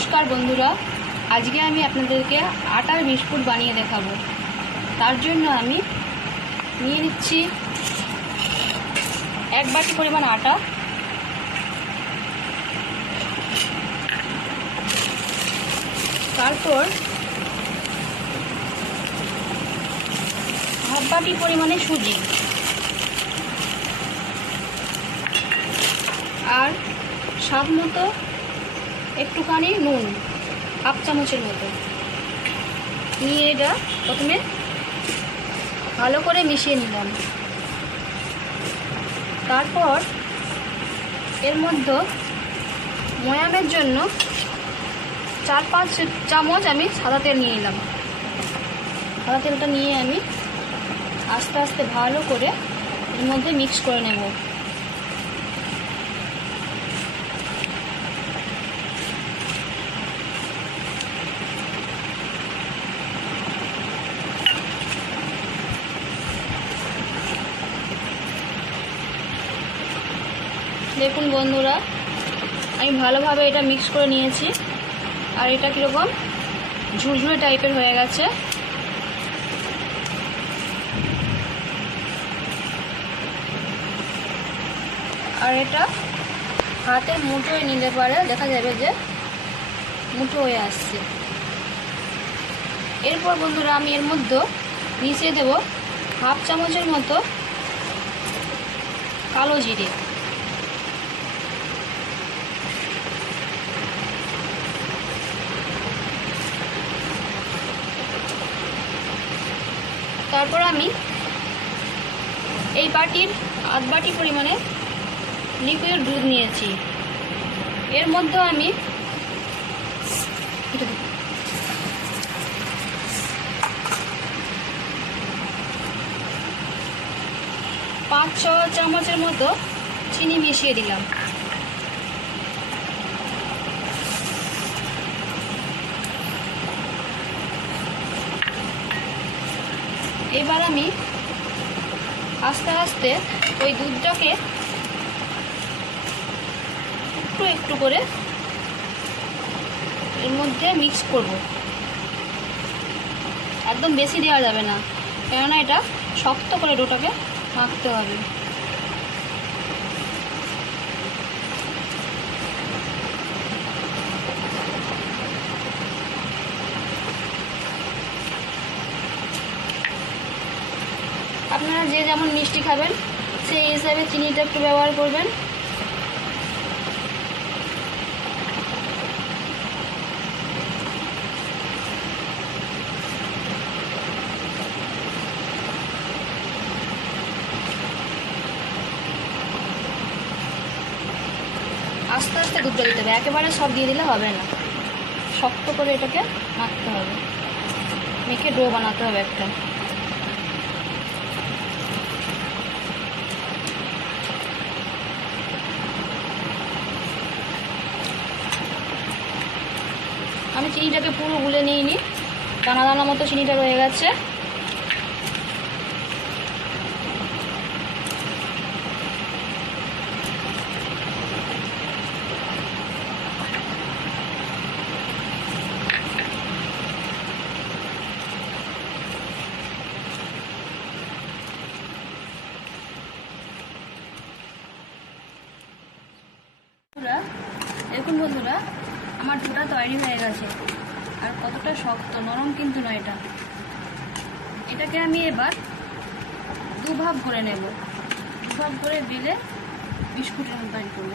নমস্কার বন্ধুরা, আজকে আমি আপনাদেরকে আটার বিস্কুট বানিয়ে দেখাবো। তার জন্য আমি নিয়ে নিচ্ছি 1 বাটি পরিমাণ আটা, তারপর হাফ বাটি পরিমাণে সুজি আর স্বাদ মতো একটুখানি নুন, হাফ চামচের মতো নিয়ে এটা প্রথমে ভালো করে মিশিয়ে নিলাম। তারপর এর মধ্যে ময়ামের জন্য 4-5 চামচ আমি সাদা তেল নিয়ে নিলাম। সাদা তেলটা নিয়ে আমি আস্তে আস্তে ভালো করে এর মধ্যে মিক্স করে নেব। দেখুন বন্ধুরা, আমি ভালোভাবে এটা মিক্স করে নিয়েছি আর এটা কীরকম ঝুরঝুরে টাইপের হয়ে গেছে। আর এটা হাতে মুঠোয় নিলে পারে দেখা যাবে যে মুঠো হয়ে আসছে। এরপর বন্ধুরা আমি এর মধ্যে মিশিয়ে দেব হাফ চামচের মতো কালো জিরে, তারপর আমি এই বাটির আধ বাটি পরিমাণে লিকুইড দুধ নিয়েছি। এর মধ্যে আমি 5-6 চামচের মতো চিনি মিশিয়ে দিলাম। এবার আমি আস্তে আস্তে ওই দুধটাকে একটু একটু করে এর মধ্যে মিক্স করব। একদম বেশি দেওয়া যাবে না, কেননা এটা শক্ত করে ডোটাকে মাখতে হবে। আপনারা যে যেমন মিষ্টি খাবেন সেই হিসাবে চিনিটা একটু ব্যবহার করবেন। আস্তে আস্তে দুধটা দিতে হবে, একেবারে সব দিয়ে দিলে হবে না। শক্ত করে এটাকে মাখতে হবে, মেখে ডো বানাতে হবে একটা। আমি চিনিটাকে পুরো গুলে নিইনি, দানা দানা মতো চিনিটা রয়ে গেছে। দেখুন বন্ধুরা, আমার ডোটা তৈরি হয়ে গেছে আর কতটা শক্ত, নরম কিন্তু নয় এটা। এটাকে আমি এবার দুভাগ করে নেব, দুভাগ করে বেলে বিস্কুটের মতো তৈরি করব।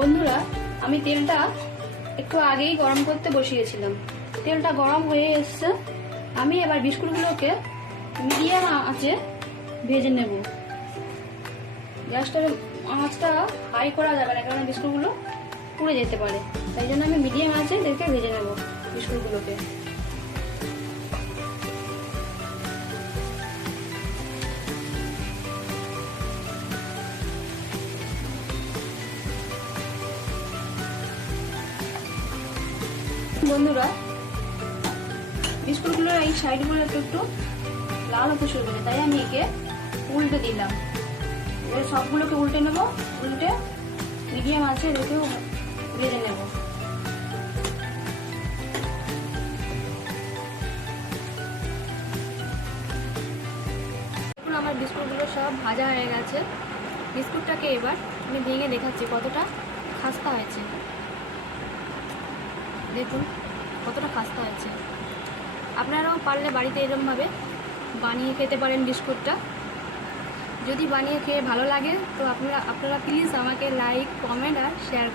বন্ধুরা, আমি তেলটা একটু আগেই গরম করতে বসিয়েছিলাম। তেলটা গরম হয়ে এসছে। আমি এবার বিস্কুটগুলোকে মিডিয়াম আঁচে ভেজে নেব। গ্যাসটার আঁচটা হাই করা যাবে না, কারণ বিস্কুটগুলো পুড়ে যেতে পারে, তাই জন্য আমি মিডিয়াম আঁচে দেখে ভেজে নেব। বিস্কুটগুলোকে। বন্ধুরা, বিস্কুটগুলোর এই সাইডগুলো একটু একটু লাল হতে শুরু করে, তাই আমি একে উল্টে দিলাম। এবার সবগুলোকে উল্টে নেব, উল্টে মিডিয়াম আছে রেখেও ভেজে নেব। এখন আমার বিস্কুটগুলো সব ভাজা হয়ে গেছে। বিস্কুটটাকে এবার আমি ভেঙে দেখাচ্ছি কতটা খাস্তা হয়েছে। দেখুন কতটা খাস্তা হয়েছে। আপনারাও পারলে বাড়িতে এরকমভাবে বানিয়ে খেতে পারেন বিস্কুটটা। যদি বানিয়ে খেয়ে ভালো লাগে তো আপনারা প্লিজ আমাকে লাইক, কমেন্ট আর শেয়ার করুন।